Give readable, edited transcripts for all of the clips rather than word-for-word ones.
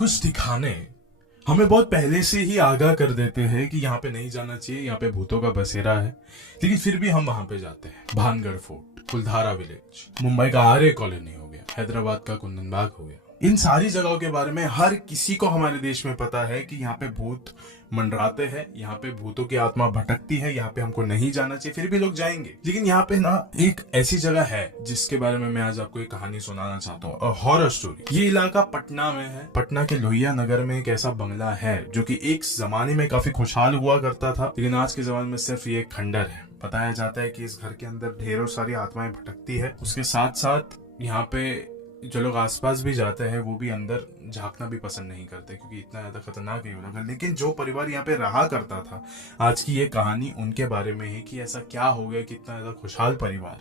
कुछ ठिकाने हमें बहुत पहले से ही आगाह कर देते हैं कि यहाँ पे नहीं जाना चाहिए, यहाँ पे भूतों का बसेरा है, लेकिन फिर भी हम वहां पे जाते हैं। भानगढ़ फोर्ट, कुलधारा विलेज, मुंबई का आर्य कॉलोनी हो गया, हैदराबाद का कुंदन बाग हो गया। इन सारी जगहों के बारे में हर किसी को हमारे देश में पता है कि यहाँ पे भूत मंडराते हैं, यहाँ पे भूतों की आत्मा भटकती है, यहाँ पे हमको नहीं जाना चाहिए, फिर भी लोग जाएंगे। लेकिन यहाँ पे ना एक ऐसी जगह है जिसके बारे में मैं आज आपको एक कहानी सुनाना चाहता हूँ, हॉरर स्टोरी। ये इलाका पटना में है। पटना के लोहिया नगर में एक ऐसा बंगला है जो कि एक जमाने में काफी खुशहाल हुआ करता था, लेकिन आज के जमाने में सिर्फ ये खंडर है। बताया जाता है कि इस घर के अंदर ढेरों सारी आत्माएं भटकती है। उसके साथ साथ यहाँ पे जो लोग आसपास भी जाते हैं वो भी अंदर झांकना भी पसंद नहीं करते, क्योंकि इतना ज्यादा खतरनाक है वो लगा। लेकिन जो परिवार यहाँ पे रहा करता था, आज की ये कहानी उनके बारे में है कि ऐसा क्या हो गया कि इतना ज्यादा खुशहाल परिवार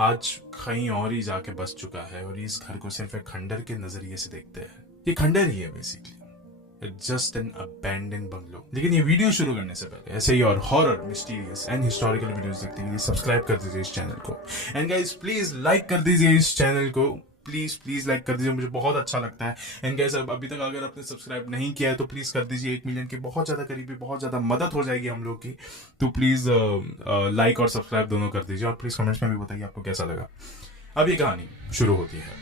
आज कहीं और ही जाके बस चुका है और इस घर को सिर्फ एक खंडर के नजरिए से देखते हैं। ये खंडर ही है basically, just an abandon bungalow. लेकिन ये वीडियो शुरू करने से पहले ऐसे ही और horror, mysterious and historical videos देखने के लिए सब्सक्राइब कर दीजिए इस चैनल को। एंड गाइस प्लीज लाइक कर दीजिए इस चैनल को, प्लीज लाइक कर दीजिए, मुझे बहुत अच्छा लगता है। एंड गाइस अभी तक अगर आपने सब्सक्राइब नहीं किया है तो प्लीज कर दीजिए। 1 मिलियन के बहुत ज्यादा करीबी, बहुत ज्यादा मदद हो जाएगी हम लोग की। तो प्लीज लाइक और सब्सक्राइब दोनों कर दीजिए और प्लीज कमेंट्स में भी बताइए आपको कैसा लगा। अब ये कहानी शुरू होती है।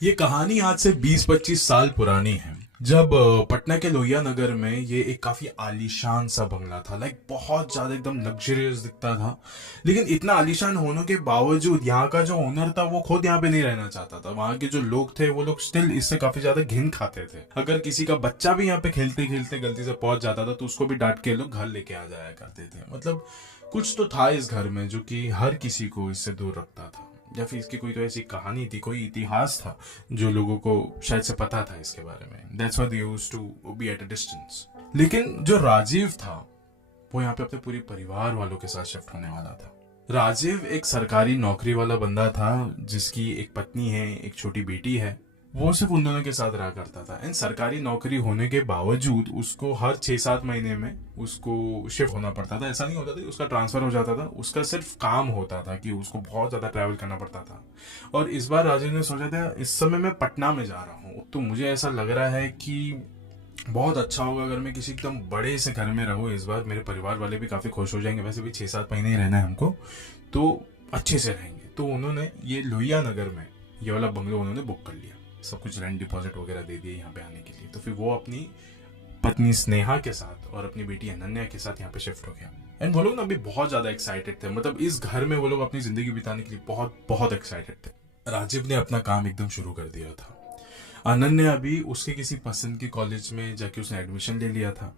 ये कहानी आज से 20-25 साल पुरानी है, जब पटना के लोहिया नगर में ये एक काफी आलीशान सा बंगला था। लाइक बहुत ज्यादा एकदम लग्जरियस दिखता था, लेकिन इतना आलीशान होने के बावजूद यहाँ का जो ओनर था वो खुद यहाँ पे नहीं रहना चाहता था। वहां के जो लोग थे वो लोग स्टिल इससे काफी ज्यादा घिन खाते थे। अगर किसी का बच्चा भी यहाँ पे खेलते खेलते गलती से पहुंच जाता था तो उसको भी डांट के लोग घर लेके आ जाया करते थे। मतलब कुछ तो था इस घर में जो कि हर किसी को इससे दूर रखता था, या फिर इसकी कोई तो ऐसी कहानी थी, कोई इतिहास था जो लोगों को शायद से पता था इसके बारे में। That's why they used to be at a distance. लेकिन जो राजीव था वो यहाँ पे अपने पूरे परिवार वालों के साथ शिफ्ट होने वाला था। राजीव एक सरकारी नौकरी वाला बंदा था जिसकी एक पत्नी है, एक छोटी बेटी है। वो सिर्फ उन दोनों के साथ रहा करता था। एंड सरकारी नौकरी होने के बावजूद उसको हर 6-7 महीने में उसको शिफ्ट होना पड़ता था। ऐसा नहीं होता था कि उसका ट्रांसफर हो जाता था, उसका सिर्फ काम होता था कि उसको बहुत ज्यादा ट्रैवल करना पड़ता था। और इस बार राजीव ने सोचा था इस समय मैं पटना में जा रहा हूँ, तो मुझे ऐसा लग रहा है कि बहुत अच्छा होगा अगर मैं किसी एकदम बड़े से घर में रहूँ। इस बार मेरे परिवार वाले भी काफी खुश हो जाएंगे, वैसे भी 6-7 महीने ही रहना है हमको, तो अच्छे से रहेंगे। तो उन्होंने ये लोहिया नगर में ये वाला बंगलो उन्होंने बुक कर लिया, सब कुछ रेंट डिपॉजिट वगैरह दे दिए यहाँ पे आने के लिए। तो फिर वो अपनी पत्नी स्नेहा के साथ और अपनी बेटी अनन्या के साथ यहाँ पे शिफ्ट हो गया। एंड वो लोग ना अभी बहुत ज्यादा एक्साइटेड थे, मतलब इस घर में वो लोग अपनी जिंदगी बिताने के लिए बहुत बहुत एक्साइटेड थे। राजीव ने अपना काम एकदम शुरू कर दिया था। अनन्या भी उसके किसी पसंद के कॉलेज में जाके उसने एडमिशन ले लिया था।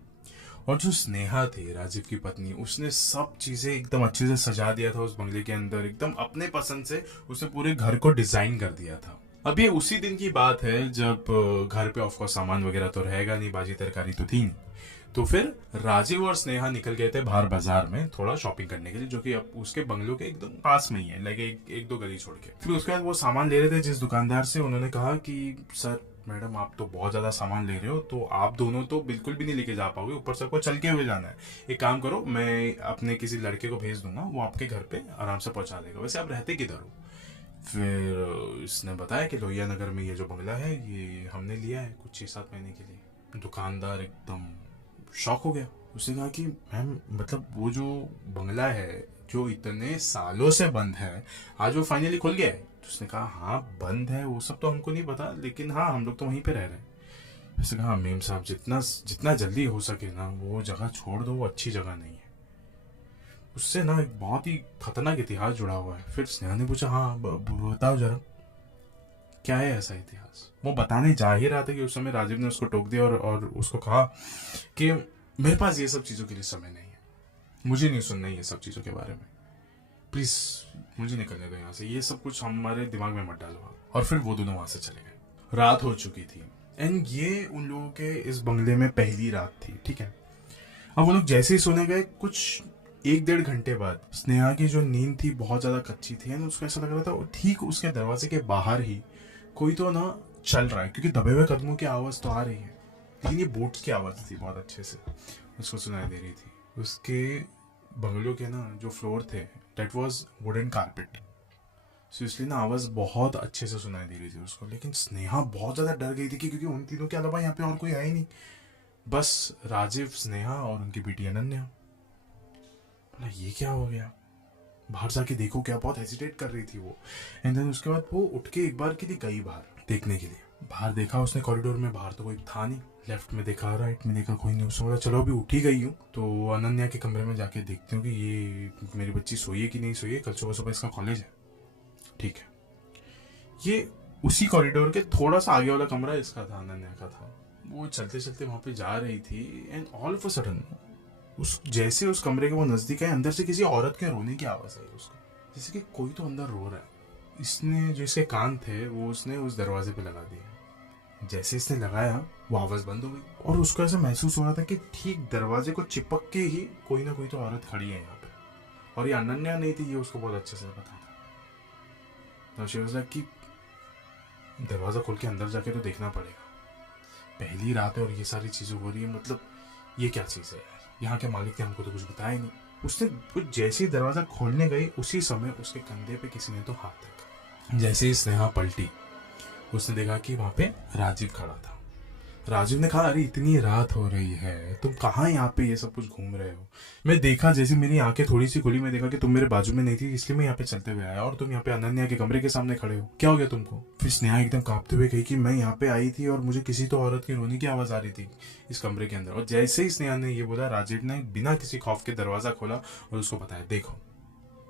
और जो स्नेहा थी राजीव की पत्नी, उसने सब चीजें एकदम अच्छे से सजा दिया था उस बंगले के अंदर, एकदम अपने पसंद से उसने पूरे घर को डिजाइन कर दिया था। अब ये उसी दिन की बात है जब घर पे ऑफकोर्स सामान वगैरह तो रहेगा नहीं, बाजी तरकारी तो थी नहीं। तो फिर राजीव और स्नेहा निकल गए थे बाहर बाजार में थोड़ा शॉपिंग करने के लिए, जो कि अब उसके बंगलों के एकदम पास में ही है, लाइक एक दो गली छोड़ के। फिर उसके बाद वो सामान ले रहे थे जिस दुकानदार से, उन्होंने कहा कि सर मैडम आप तो बहुत ज्यादा सामान ले रहे हो, तो आप दोनों तो बिल्कुल भी नहीं लेके जा पाओगे, ऊपर से आपको चल के हुए जाना है। एक काम करो, मैं अपने किसी लड़के को भेज दूंगा, वो आपके घर पे आराम से पहुंचा देगा। वैसे आप रहते किधर हो? फिर इसने बताया कि लोहिया नगर में ये जो बंगला है ये हमने लिया है कुछ 6-7 महीने के लिए। दुकानदार एकदम शॉक हो गया। उसने कहा कि मैम मतलब वो जो बंगला है जो इतने सालों से बंद है, आज वो फाइनली खुल गया है? तो उसने कहा हाँ बंद है, वो सब तो हमको नहीं पता, लेकिन हाँ हम लोग तो वहीं पे रह रहे हैं। उसने कहा मेम साहब जितना जल्दी हो सके ना वो जगह छोड़ दो, वो अच्छी जगह नहीं है, उससे ना एक बहुत ही खतरनाक इतिहास जुड़ा हुआ है। फिर स्नेहा ने पूछा हाँ बताओ जरा क्या है ऐसा इतिहास। वो बताने जा ही रहा था कि उस समय राजीव ने उसको टोक दिया और उसको कहा कि मेरे पास ये सब चीजों के लिए समय नहीं है, मुझे नहीं सुनना ये सब चीजों के बारे में, प्लीज मुझे निकलने दो यहाँ से, ये सब कुछ हमारे दिमाग में मत डालो। और फिर वो दोनों वहां से चले गए। रात हो चुकी थी एंड ये उन लोगों के इस बंगले में पहली रात थी, ठीक है। अब वो लोग जैसे ही सोने गए, कुछ 1-1.5 घंटे बाद स्नेहा की जो नींद थी बहुत ज्यादा कच्ची थी एंड उसको ऐसा लग रहा था ठीक उसके दरवाजे के बाहर ही कोई तो ना चल रहा है, क्योंकि दबे हुए कदमों की आवाज तो आ रही है, लेकिन ये बोट्स की आवाज थी बहुत अच्छे से उसको सुनाई दे रही थी। उसके बंगलों के ना जो फ्लोर थे दैट वाज वुडन कारपेट, सो इसलिए ना आवाज़ बहुत अच्छे से सुनाई दे रही थी उसको। लेकिन स्नेहा बहुत ज़्यादा डर गई थी क्योंकि उन तीनों के अलावा यहाँ पे और कोई आया ही नहीं, बस राजीव, स्नेहा और उनकी बेटी अनन्या। बोला ये क्या हो गया, बाहर जाके देखो क्या। बहुत हेजिटेट कर रही थी वो। एंड देन उसके बाद वो उठ के एक बार के लिए गई बाहर देखने के लिए। बाहर देखा उसने कॉरिडोर में, बाहर तो कोई था नहीं। लेफ्ट में देखा, राइट में देखा, कोई नहीं। उसने बोला चलो अभी उठी गई हूँ तो अनन्या के कमरे में जाके देखती हूँ कि ये मेरी बच्ची सोई है कि नहीं सोई है, कल सुबह सुबह इसका कॉलेज है। ठीक है, ये उसी कॉरिडोर के थोड़ा सा आगे वाला कमरा इसका था, अनन्या का था। वो चलते चलते वहां पे जा रही थी and all of a sudden उस जैसे उस कमरे के वो नजदीक आए, अंदर से किसी औरत के रोने की आवाज आई उसको, जैसे कि कोई तो अंदर रो रहा है। इसने जो इसके कान थे वो उसने उस दरवाजे पे लगा दिए। जैसे इसने लगाया वो आवाज बंद हो गई और उसको ऐसा महसूस हो रहा था कि ठीक दरवाजे को चिपक के ही कोई ना कोई तो औरत खड़ी है यहाँ पे। और ये अनन्या नहीं थी, ये उसको बहुत अच्छे से पता था। तो कि दरवाजा खोल के अंदर जाके तो देखना पड़ेगा, पहली रात है और ये सारी चीजें हो रही है, मतलब ये क्या चीज है यार, यहाँ के मालिक ने हमको तो कुछ बताया नहीं। उसने कुछ जैसे ही दरवाजा खोलने गई उसी समय उसके कंधे पे किसी ने तो हाथ रखा। जैसे ही स्नेहा पलटी, उसने देखा कि वहां पे राजीव खड़ा था। राजीव ने कहा अरे इतनी रात हो रही है, तुम कहाँ यहाँ पे ये सब कुछ घूम रहे हो। मैं देखा, जैसे मेरी आंखें थोड़ी सी खुली, मैं देखा कि तुम मेरे बाजू में नहीं थी, इसलिए मैं यहाँ पे चलते हुए आया और तुम यहाँ पे अनन्या के कमरे के सामने खड़े हो, क्या हो गया तुमको। फिर स्नेहा एकदम कांपते हुए कही कि मैं यहाँ पे आई थी और मुझे किसी तो औरत की रोने की आवाज आ रही थी इस कमरे के अंदर। और जैसे ही स्नेहा ने ये बोला, राजीव ने बिना किसी खौफ के दरवाजा खोला और उसको बताया देखो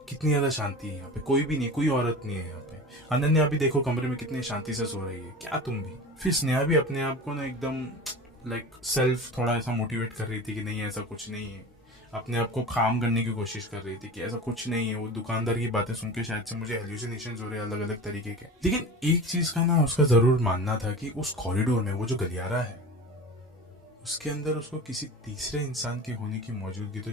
कितनी ज्यादा शांति है यहाँ पे, कोई भी नहीं, कोई औरत नहीं है यहाँ पे। अनन्या भी देखो कमरे में कितनी शांति से सो रही है, क्या तुम भी। फिर स्नेहा भी अपने आप को ना एकदम लाइक सेल्फ थोड़ा ऐसा मोटिवेट कर रही थी कि नहीं ऐसा कुछ नहीं है, अपने आप को काम करने की कोशिश कर रही थी कि ऐसा कुछ नहीं है। वो दुकानदार की बातें सुन के शायद से मुझे हेल्यूसिनेशंस हो रहे हैं अलग अलग तरीके के। लेकिन एक चीज का ना उसका जरूर मानना था कि उस कॉरिडोर में वो जो गलियारा है उसके अंदर उसको किसी तीसरे इंसान के होने की मौजूदगी तो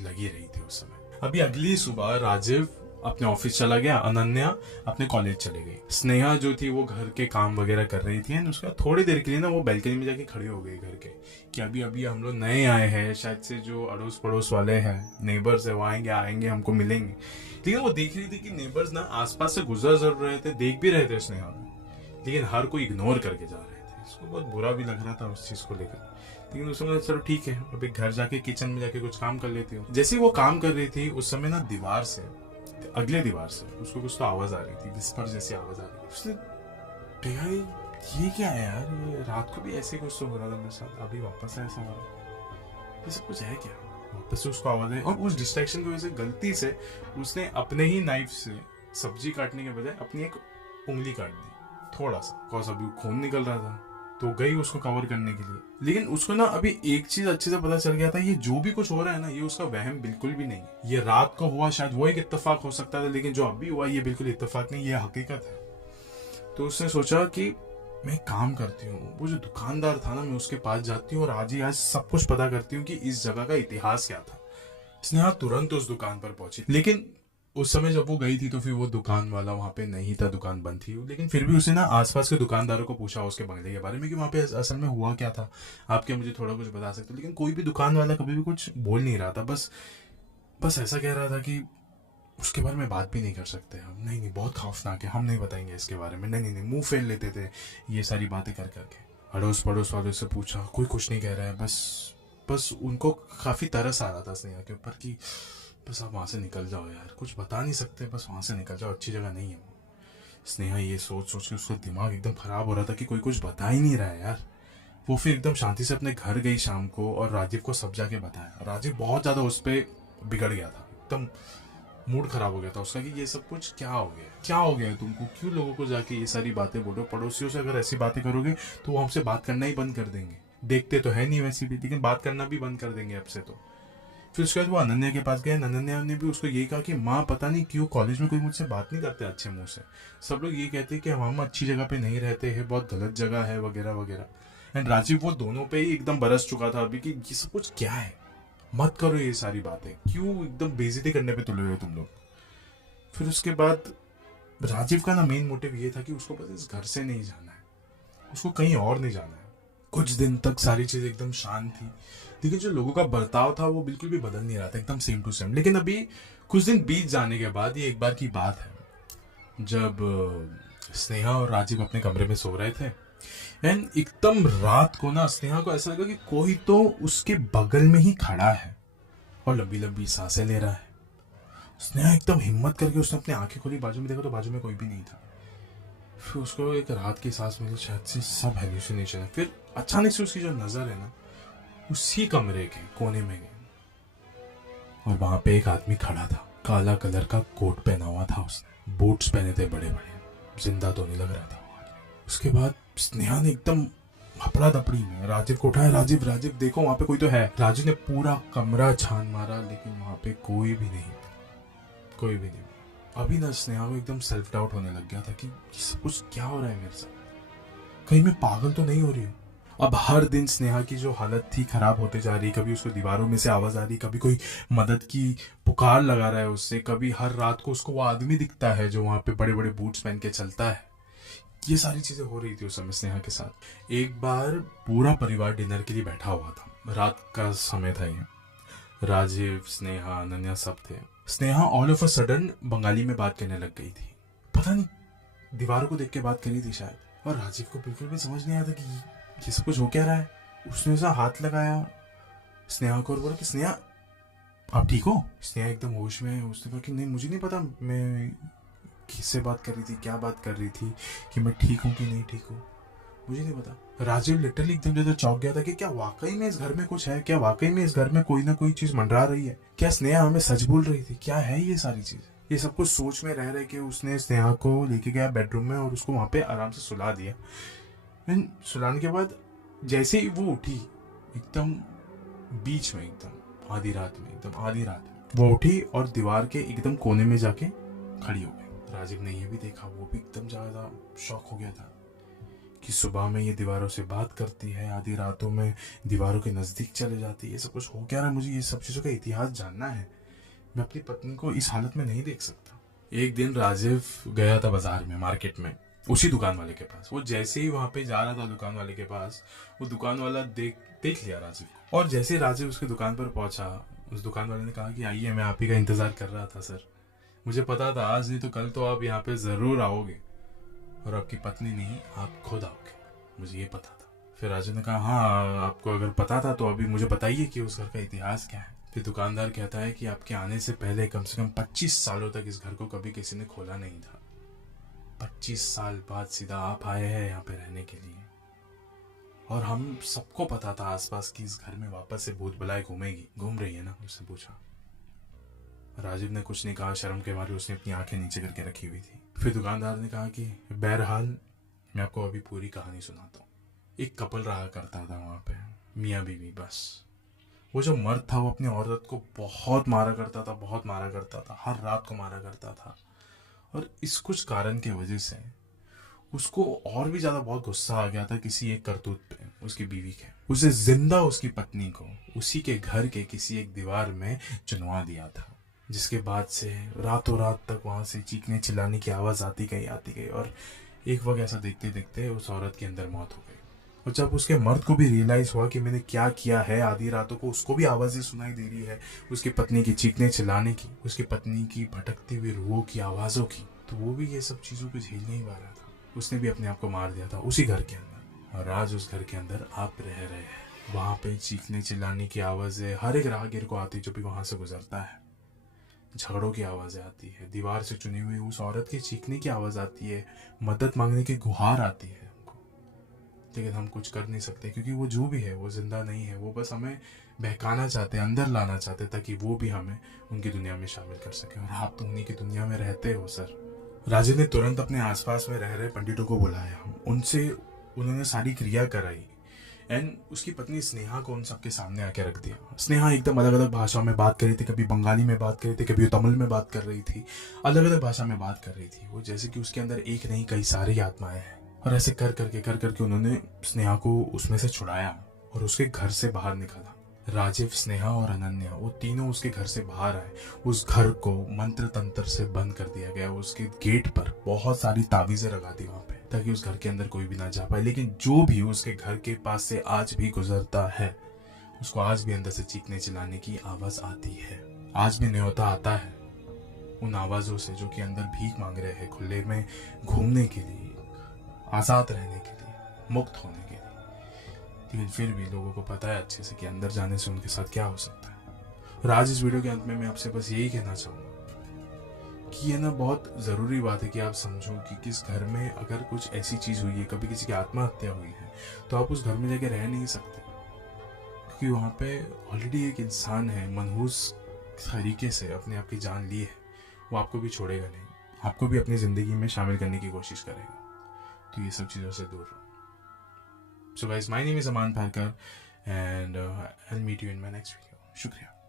लगी रही थी उस समय। अभी अगली सुबह राजीव अपने ऑफिस चला गया, अनन्या अपने कॉलेज चले गई। स्नेहा जो थी वो घर के काम वगैरह कर रही थी एंड उसका थोड़ी देर के लिए ना वो बैल्कनी में जाके खड़ी हो गई घर के कि अभी अभी हम लोग नए आए हैं, शायद से जो अड़ोस पड़ोस वाले हैं, नेबर्स है, वो आएंगे हमको मिलेंगे। लेकिन वो देख रही थी कि नेबर्स ना आसपास से गुजर जरूर रहे थे, देख भी रहे थे स्नेहा को, लेकिन हर कोई इग्नोर करके जा रहे थे। इसको बहुत बुरा भी लग रहा था उस चीज को लेकर। लेकिन उसने कहा चलो ठीक है, अभी घर जाके किचन में जाके कुछ काम कर लेती हूँ। जैसे वो काम कर रही थी उस समय ना दीवार से, अगले दीवार से उसको कुछ तो आवाज आ रही थी, विस्पर जैसी आवाज आ रही थी। उसने देखा ये क्या है यार, ये रात को भी ऐसे कुछ तो हो रहा था मेरे साथ, अभी वापस ऐसा हो रहा है, ये सब कुछ है क्या। वापस से उसको आवाज आई और उस डिस्ट्रैक्शन की वजह से गलती से उसने अपने ही नाइफ से सब्जी काटने के बजाय अपनी एक उंगली काट दी थोड़ा सा, कॉज अभी खून निकल रहा था तो गई उसको कवर करने के लिए। लेकिन उसको ना अभी एक चीज अच्छे से पता चल गया था, ये जो भी कुछ हो रहा है ना ये उसका वहम बिल्कुल भी नहीं है। ये रात को हुआ, शायद वो एक इत्तेफाक हो सकता था, लेकिन जो अभी हुआ ये बिल्कुल इत्तेफाक नहीं, ये हकीकत है। तो उसने सोचा कि मैं काम करती हूँ, वो जो दुकानदार था ना मैं उसके पास जाती हूँ और आज ही आज सब कुछ पता करती हूँ कि इस जगह का इतिहास क्या था। स्नेहा तुरंत उस दुकान पर पहुंची, लेकिन उस समय जब वो गई थी तो फिर वो दुकान वाला वहां पे नहीं था, दुकान बंद थी। लेकिन फिर भी उसने ना आसपास के दुकानदारों को पूछा उसके बंगले के बारे में कि वहां पे असल में हुआ क्या था, आप क्या मुझे थोड़ा कुछ बता सकते हो। लेकिन कोई भी दुकान वाला कभी भी कुछ बोल नहीं रहा था, बस ऐसा कह रहा था कि उसके बारे में बात भी नहीं कर सकते हम, नहीं बहुत खौफनाक है, हम नहीं बताएंगे इसके बारे में, नहीं मुंह फेर लेते थे ये सारी बातें कर करके। अड़ोस पड़ोस वालों से पूछा, कोई कुछ नहीं कह रहा है, बस उनको काफी तरस आ रहा था स्नेहा के ऊपर कि बस आप वहां से निकल जाओ यार, कुछ बता नहीं सकते, बस वहां से निकल जाओ, अच्छी जगह नहीं है वो। स्नेहा ये सोच सोच के उसका दिमाग एकदम खराब हो रहा था कि कोई कुछ बता ही नहीं रहा है यार। वो फिर एकदम शांति से अपने घर गई शाम को और राजीव को सब जाके बताया। राजीव बहुत ज्यादा उस पर बिगड़ गया था, एकदम मूड खराब हो गया था उसका कि ये सब कुछ क्या हो गया तुमको, क्यों लोगों को जाके ये सारी बातें बोलो। पड़ोसियों से अगर ऐसी बातें करोगे तो वो हमसे बात करना ही बंद कर देंगे, देखते तो है नहीं वैसी भी, लेकिन बात करना भी बंद कर देंगे अब से तो। फिर उसके बाद वो अनन्या के पास गए, अनन्या ने भी उसको यही कहा कि माँ पता नहीं क्यों कॉलेज में कोई मुझसे बात नहीं करते अच्छे मुंह से, सब लोग ये कहते हैं कि हम अच्छी जगह पे नहीं रहते हैं, बहुत गलत जगह है वगैरह वगैरह। एंड राजीव वो दोनों पे ही एकदम बरस चुका था अभी कि ये सब कुछ क्या है, मत करो ये सारी बातें, क्यों एकदम बेइज्जती करने पे तुले हुए तुम लोग। फिर उसके बाद राजीव का ना मेन मोटिव ये था कि उसको बस इस घर से नहीं जाना है, उसको कहीं और नहीं जाना है। कुछ दिन तक सारी चीज एकदम शांत थी, लेकिन जो लोगों का बर्ताव था वो बिल्कुल भी बदल नहीं रहा था, एकदम सेम टू सेम। लेकिन अभी कुछ दिन बीत जाने के बाद, ये एक बार की बात है, जब स्नेहा और राजीव अपने कमरे में सो रहे थे एंड एकदम रात को ना स्नेहा को ऐसा लगा कि कोई तो उसके बगल में ही खड़ा है और लंबी लंबी सांसें ले रहा है। स्नेहा एकदम हिम्मत करके उसने अपनी आंखें खोली, बाजू में देखा तो बाजू में कोई भी नहीं था। फिर उसको एक रात की सांस मिली, शायद से सब हेल्यूसिनेशन है। फिर अचानक से उसकी जो नजर है ना उसी कमरे के कोने में गई और वहां पे एक आदमी खड़ा था। काला कलर का कोट पहना हुआ था उसने, बूट्स पहने थे बड़े बड़े, जिंदा तो नहीं लग रहा था। उसके बाद स्नेहा ने एकदम हपड़ा दपड़ी में राजीव को उठाया, राजीव राजीव देखो वहां पे कोई तो है। राजीव ने पूरा कमरा छान मारा लेकिन वहां पे कोई भी नहीं, कोई भी नहीं। अभी ना स्नेहा को एकदम सेल्फ डाउट होने लग गया था कि सब कुछ क्या हो रहा है मेरे साथ, कहीं मैं पागल तो नहीं हो रही हूँ। अब हर दिन स्नेहा की जो हालत थी खराब होते जा रही, कभी उसको दीवारों में से आवाज आ रही, कभी कोई मदद की पुकार लगा रहा है उससे, कभी हर रात को उसको वो आदमी दिखता है जो वहां पे बड़े बड़े बूट्स पहन के चलता है। ये सारी चीजें हो रही थी उस समय स्नेहा के साथ। एक बार पूरा परिवार डिनर के लिए बैठा हुआ था, रात का समय था ये। राजीव, स्नेहा, अनन्या सब थे। Sneha all of a sudden Bengali में बात करने लग गई थी, पता नहीं दीवारों को देख के बात करी थी शायद। और राजीव को बिल्कुल भी समझ नहीं आया था कि ये सब कुछ हो क्या रहा है। उसने उसे हाथ लगाया स्नेहा को और बोला कि स्नेहा आप ठीक हो? स्नेहा एकदम होश में है। उसने कहा कि नहीं मुझे नहीं पता मैं किससे बात कर रही थी, क्या बात कर रही थी, कि मैं ठीक हूँ कि नहीं ठीक हूँ, मुझे नहीं पता। राजीव लिटरली एकदम जैसे चौंक गया था कि क्या वाकई में इस घर में कुछ है, क्या वाकई में इस घर में कोई ना कोई चीज मंडरा रही है, क्या स्नेहा हमें सच बोल रही थी, क्या है ये सारी चीज। ये सब कुछ सोच में रह रहे कि उसने स्नेहा को लेके गया बेडरूम में और उसको वहां पे आराम से सुला दिया। एंड सुलाने के बाद जैसे ही वो उठी एकदम बीच में, एकदम आधी रात में वो उठी और दीवार के एकदम कोने में जाके खड़ी हो गई। राजीव ने ये भी देखा, वो भी एकदम ज्यादा शॉक हो गया था कि सुबह में ये दीवारों से बात करती है, आधी रातों में दीवारों के नजदीक चले जाती है, ये सब कुछ हो क्या रहा है, मुझे ये सब चीजों का इतिहास जानना है, मैं अपनी पत्नी को इस हालत में नहीं देख सकता। एक दिन राजीव गया था बाजार में, मार्केट में, उसी दुकान वाले के पास। वो जैसे ही वहां पे जा रहा था दुकान वाले के पास, वो दुकान वाला देख लिया राजीव को। और जैसे ही राजीव उसकी दुकान पर पहुंचा, उस दुकान वाले ने कहा कि आइए, मैं आप ही का इंतजार कर रहा था सर, मुझे पता था आज नहीं तो कल तो आप यहाँ पे जरूर आओगे और आपकी पत्नी नहीं आप खुद आओगे, मुझे ये पता था। फिर राजीव ने कहा हाँ आपको अगर पता था तो अभी मुझे बताइए कि उस घर का इतिहास क्या है। फिर दुकानदार कहता है कि आपके आने से पहले कम से कम 25 सालों तक इस घर को कभी किसी ने खोला नहीं था। 25 साल बाद सीधा आप आए हैं यहाँ पे रहने के लिए, और हम सबको पता था आसपास की इस घर में वापस से भूत बलाएं घूम रही है ना, उससे पूछा। राजीव ने कुछ नहीं कहा, शर्म के मारे उसने अपनी आंखें नीचे करके रखी हुई थी। फिर दुकानदार ने कहा कि बहरहाल मैं आपको अभी पूरी कहानी सुनाता हूँ। एक कपल रहा करता था वहां पे, मियाँ बीवी बस। वो जो मर्द था वो अपनी औरत को बहुत मारा करता था, हर रात को मारा करता था। और इस कुछ कारण के वजह से उसको और भी ज्यादा बहुत गुस्सा आ गया था किसी एक करतूत पे, उसकी बीवी के। उसे जिंदा उसकी पत्नी को उसी के घर के किसी एक दीवार में चुनवा दिया था, जिसके बाद से रातों रात तक वहां से चीखने चिल्लाने की आवाज आती गई और एक वक्त ऐसा देखते देखते उस औरत के अंदर मौत हो गई। और जब उसके मर्द को भी रियलाइज हुआ कि मैंने क्या किया है, आधी रातों को उसको भी आवाजें सुनाई दे रही है, उसकी पत्नी की चीखने चिल्लाने की, उसकी पत्नी की भटकती हुई रूहों की आवाजों की, तो वो भी ये सब चीजों को झेल नहीं पा रहा था। उसने भी अपने आप को मार दिया था उसी घर के अंदर। और आज उस घर के अंदर आप रह रहे हैं। वहां पे चीखने चिल्लाने की आवाजें हर एक राहगीर को आती जो भी वहां से गुजरता है। झगड़ों की आवाजें आती है, दीवार से चुनी हुई उस औरत की चीखने की आवाज आती है, मदद मांगने की गुहार आती है हमको, लेकिन हम कुछ कर नहीं सकते क्योंकि वो जो भी है वो जिंदा नहीं है। वो बस हमें बहकाना चाहते, अंदर लाना चाहते ताकि वो भी हमें उनकी दुनिया में शामिल कर सके। और आप तो उन्हीं की दुनिया में रहते हो सर। राजीव ने तुरंत अपने आसपास में रह रहे पंडितों को बुलाया, उन्होंने सारी क्रिया कराई एंड उसकी पत्नी स्नेहा को उन सबके सामने आके रख दिया। स्नेहा एकदम अलग अलग भाषाओं में बात कर रही थी, कभी बंगाली में बात कर रही थी, कभी तमिल में बात कर रही थी, अलग अलग भाषा में बात कर रही थी। वो जैसे कि उसके अंदर एक नहीं कई सारी आत्माएं हैं। और ऐसे कर करके उन्होंने स्नेहा को उसमें से छुड़ाया और उसके घर से बाहर निकाला। राजीव, स्नेहा और अनन्या वो तीनों उसके घर से बाहर आए। उस घर को मंत्र तंत्र से बंद कर दिया गया। उसके गेट पर बहुत सारी ताबीजें लगा दी वहां पे ताकि उस घर के अंदर कोई भी ना जा पाए। लेकिन जो भी उसके घर के पास से आज भी गुजरता है उसको आज भी अंदर से चीखने चिल्लाने की आवाज आती है, आज भी न्योता आता है उन आवाज़ों से जो कि अंदर भीख मांग रहे हैं खुले में घूमने के लिए, आज़ाद रहने के लिए, मुक्त होने के लिए। लेकिन फिर भी लोगों को पता है अच्छे से कि अंदर जाने से उनके साथ क्या हो सकता है। और आज इस वीडियो के अंत में मैं आपसे बस यही कहना चाहूँगा कि ये ना बहुत ज़रूरी बात है कि आप समझो कि किस घर में अगर कुछ ऐसी चीज़ हुई है, कभी किसी की आत्महत्या हुई है, तो आप उस घर में जाके रह नहीं सकते, क्योंकि वहाँ पे ऑलरेडी एक इंसान है, मनहूस तरीके से अपने आप की जान ली है। वो आपको भी छोड़ेगा नहीं, आपको भी अपनी ज़िंदगी में शामिल करने की कोशिश करेगा। तो ये सब चीज़ों से दूर रहो। So guys, my name is Aman Parker and I will meet you in my next video. शुक्रिया।